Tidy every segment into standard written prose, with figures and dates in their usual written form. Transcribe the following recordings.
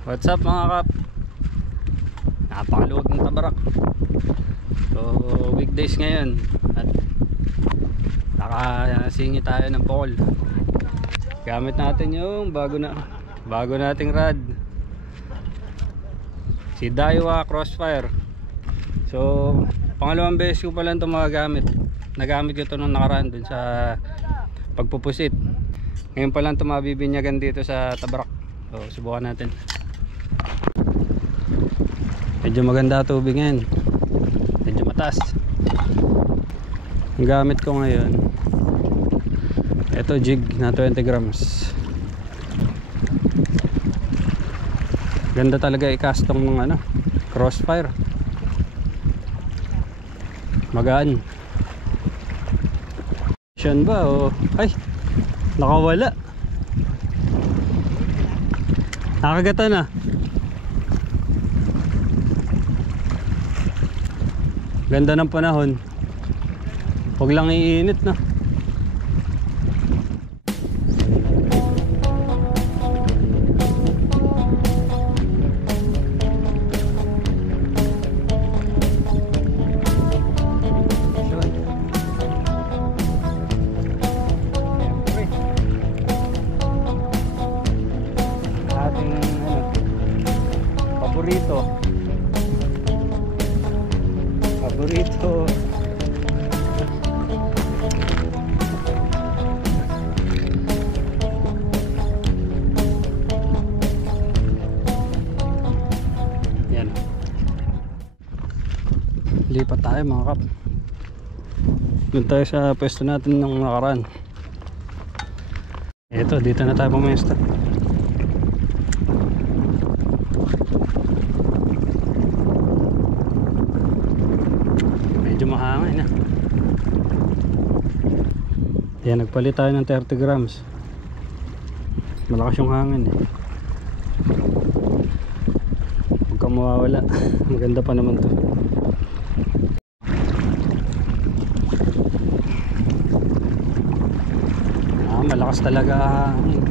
What's up mga kap? Napakaluwag ng Tabarak. So weekdays ngayon at nakasingi tayo ng pole. Gamit natin yung bago nating rod, si Daiwa Crossfire. So pangalawang beses ko pa lang ito magagamit. Nagamit ko ito nung nakaraan dun sa pagpupusit. Ngayon pa lang ito mabibinyagan dito sa Tabarak. So subukan natin. Medyo maganda tubig ngayon, medyo mataas. Ang gamit ko ngayon, ito jig na 20 grams. Ganda talaga i-custom ng Crossfire. Magaan. Siyan ba o? Ay, nakawala. Nakagata na. Ganda ng panahon. Huwag lang iinit na. Ating paborito. Yan. Lipat tayo mga kap. Doon tayo sa pwesto natin ng nakaraan. Ito, dito na tayo pumesta. Mahangin na. Yan, nagpalit tayo ng 30 grams. Malakas yung hangin eh. Huwag kang mawawala. Maganda pa naman to. Malakas talaga hangin.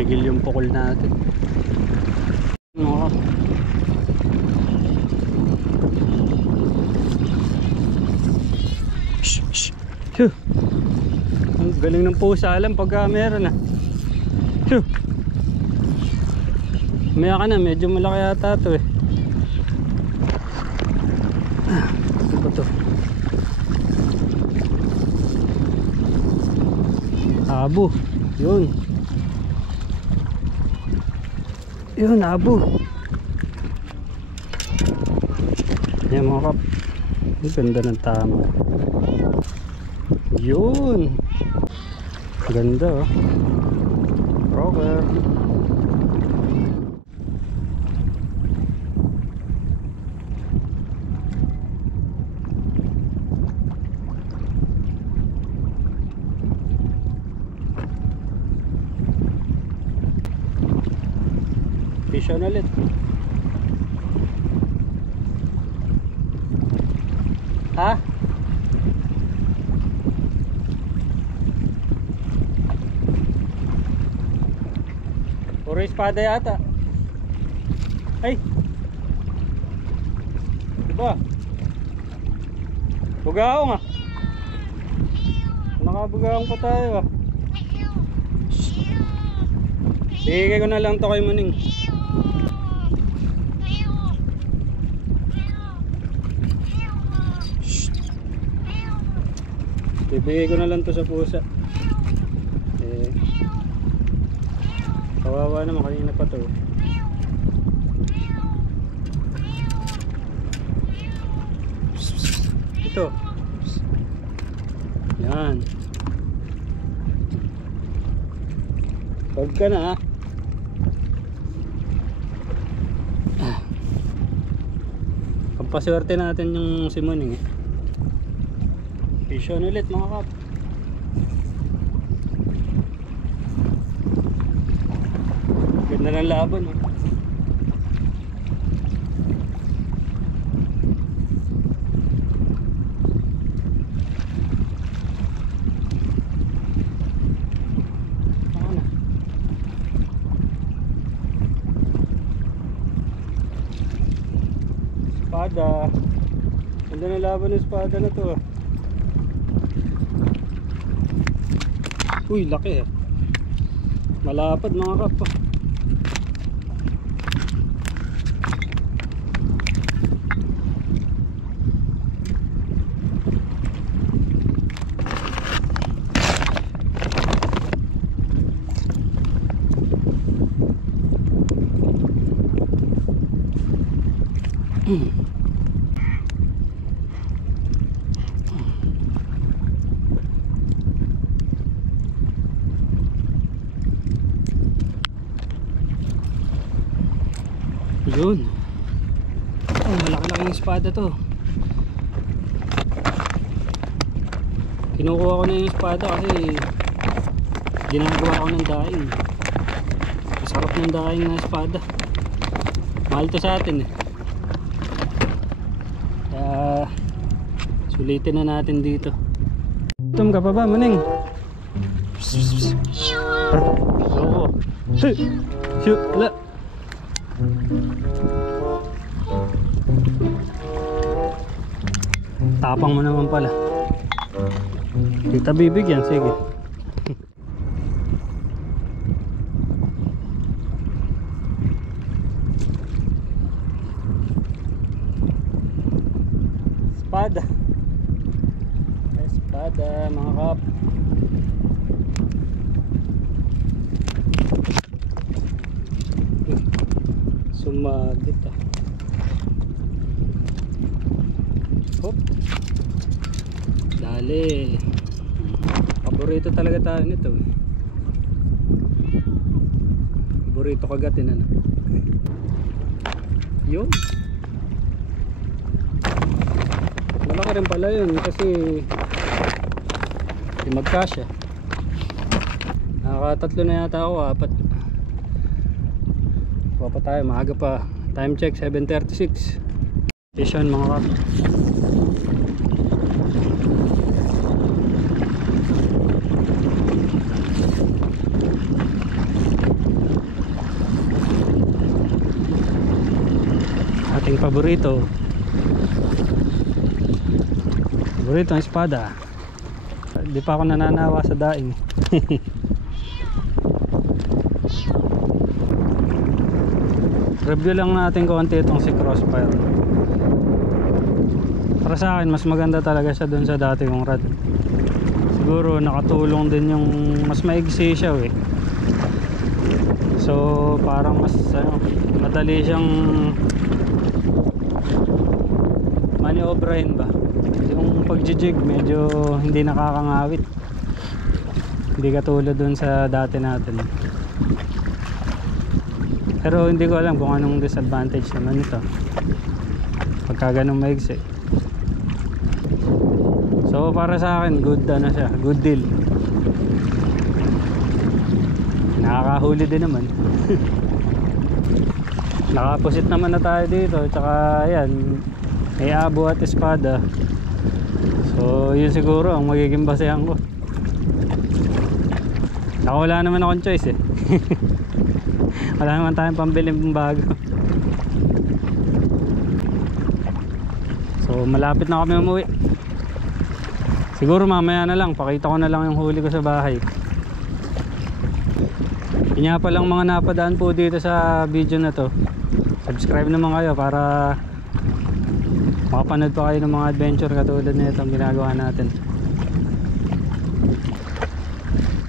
Pigil yung pukol natin. Ang galing ng pusa alam pagka meron na. Maya ka na, medyo malaki yata ito eh. Ano ba ito? Abo. Yun. Yun, abo. Yan mga kap. Ang ganda ng tama. Yun. Ganda oh. Rover. Fish on ulit. Ha? Puro espada yata. Ay. Diba? Bugaong ah. Nakabugaong pa tayo ah. Bigay ko na lang to kay Maning. Bibigay ko na lang to sa pusa. Kawawa naman, kanina pa to. Ito. Yan. Pag ka na pampaswerte natin yung simoning eh. Pisyon ulit mga kap. Ganda ng laban oh. Ano? Espada. Ganda na laban ng espada na to. Uy, laki eh. Malapad mga kap. Yun. Oh, malaki-laking espada to. Kinukuha ko na yung espada kasi ginagawa ko ng daing. Masarap ng daing na espada. Mahal to sa atin eh. Kaya sulitin na natin dito. Tum ka pa ba, Maning? Oo. Shoot, wala. Tapang mo naman pala. Kita bibigyan, sige. Espada. Espada mga kap. Sumagit ah. Hop. Dali. Paborito talaga tayo nito eh. Paborito kagatin ano. Yun. Malaki rin pala yun kasi di magkasya. Nakakatatlo na yata ako, 4. Pa tayo, maaga pa. Time check 7:36. Station mga kap. Ating paborito ang espada. Di pa ako nananawa sa daing. Review lang natin konti itong si Crossfire. Para sa akin mas maganda talaga siya dun sa dati kong rad. Siguro nakatulong din yung mas maigsi siya eh. So parang mas madali siyang maniobrahin ba. Yung pagjijig medyo hindi nakakangawit. Hindi katulad dun sa dati natin. Pero hindi ko alam kung anong disadvantage naman ito pagka ganun maigsi. So para sa akin good ano siya, good deal. Nakakahuli din naman. Nakapusit naman na tayo dito. Tsaka ayan, may abo at espada. So yun siguro ang magiging basehan ko. Wala naman akong choice eh. Wala naman tayong pambili ng bago. So malapit na kami umuwi. Siguro mamaya na lang, pakita ko na lang yung huli ko sa bahay. Kanya pa lang mga napadaan po dito sa video na to. Subscribe naman kayo para makapanood pa kayo ng mga adventure katulad na itong ginagawa natin.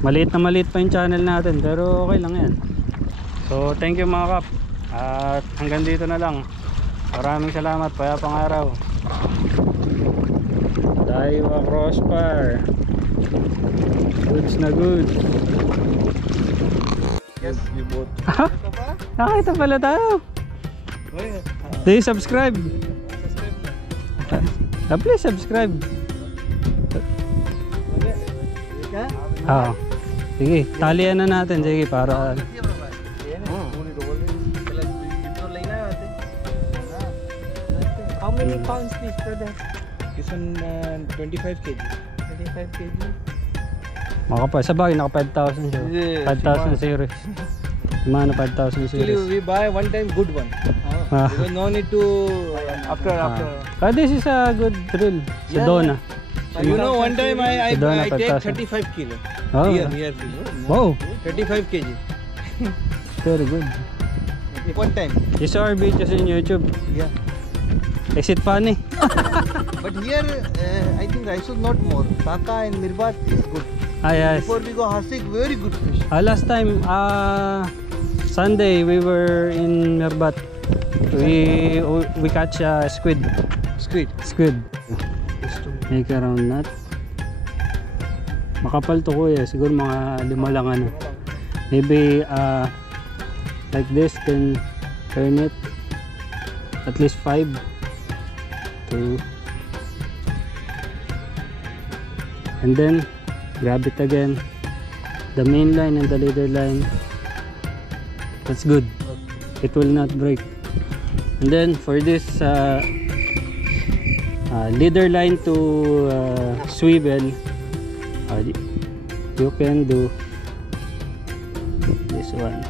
Maliit na maliit pa yung channel natin pero okay lang yan. So thank you mga kap. At hanggang dito na lang. Maraming salamat. Payapang araw. Daiwa Crossfire. Goods na good. Yes, you both. Nakita pala tayo. Do you subscribe? Please subscribe. Oo. Sige, talian na natin. Sige, para How many pounds this product? This one 25 kg. 25 kg? makapa. Sa bagay, naka 5,000 siya. 5,000 series. Mana 5,000 series. Actually, we buy one time good one. Ah. There was no need to after. This is a good drill. Yeah, Sedona. You know, one time I Sedona take 5000. 35 kilo. Oh. Here. Wow, 35 kg. very good. One time. You saw our videos in YouTube. Yeah. Is it funny? But here, I think Raisur not more. Taka and Mirbat is good. Yes. Before we go Hasik, very good fish. Last time, Sunday, we were in Mirbat. We catch squid. Squid. Make around that. Makapal to kuya. Siguro mga 5 lang ano. Maybe like this, then turn it. At least 5. 2. And then grab it again. The main line and the leader line. That's good. It will not break. And then for this leader line to swivel, you can do this one.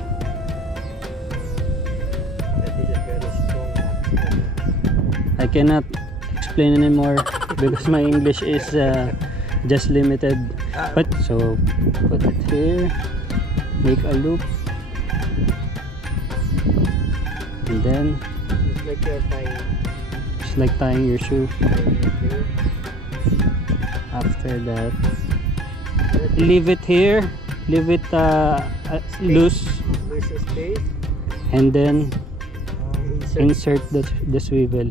That is a very strong. I cannot explain anymore because my English is just limited. But so put it here, make a loop, and then It's like you're tying. just like tying your shoe. After that, leave it here, leave it loose, There's a space. and then Insert. insert the swivel,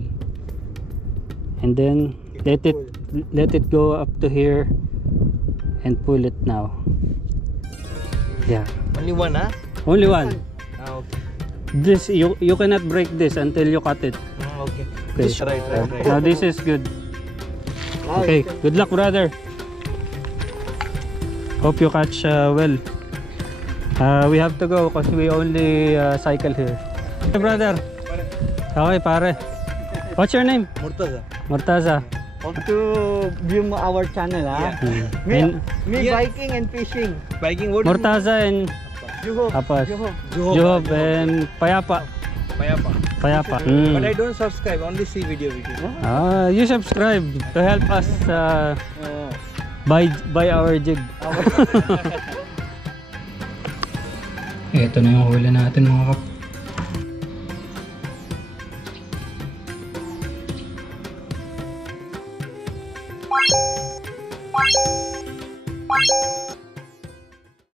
and then let it go up to here and pull it now. Yeah, Only one, huh? only one. Okay. This you cannot break this until you cut it. Okay. Okay. Right. Now this is good. Okay, good luck, brother. Hope you catch well. We have to go because we only cycle here. Hey, brother. Okay, pare. What's your name? Murtaza. Murtaza. Hope to view our channel, Yeah. And Me Yeah. biking and fishing. Biking what? Murtaza and Juho. Apas. Juho. Job and Payapa. Payapa. But I don't subscribe, only see video. You subscribe to help us buy our jig. Ito na yung huli natin mga kap.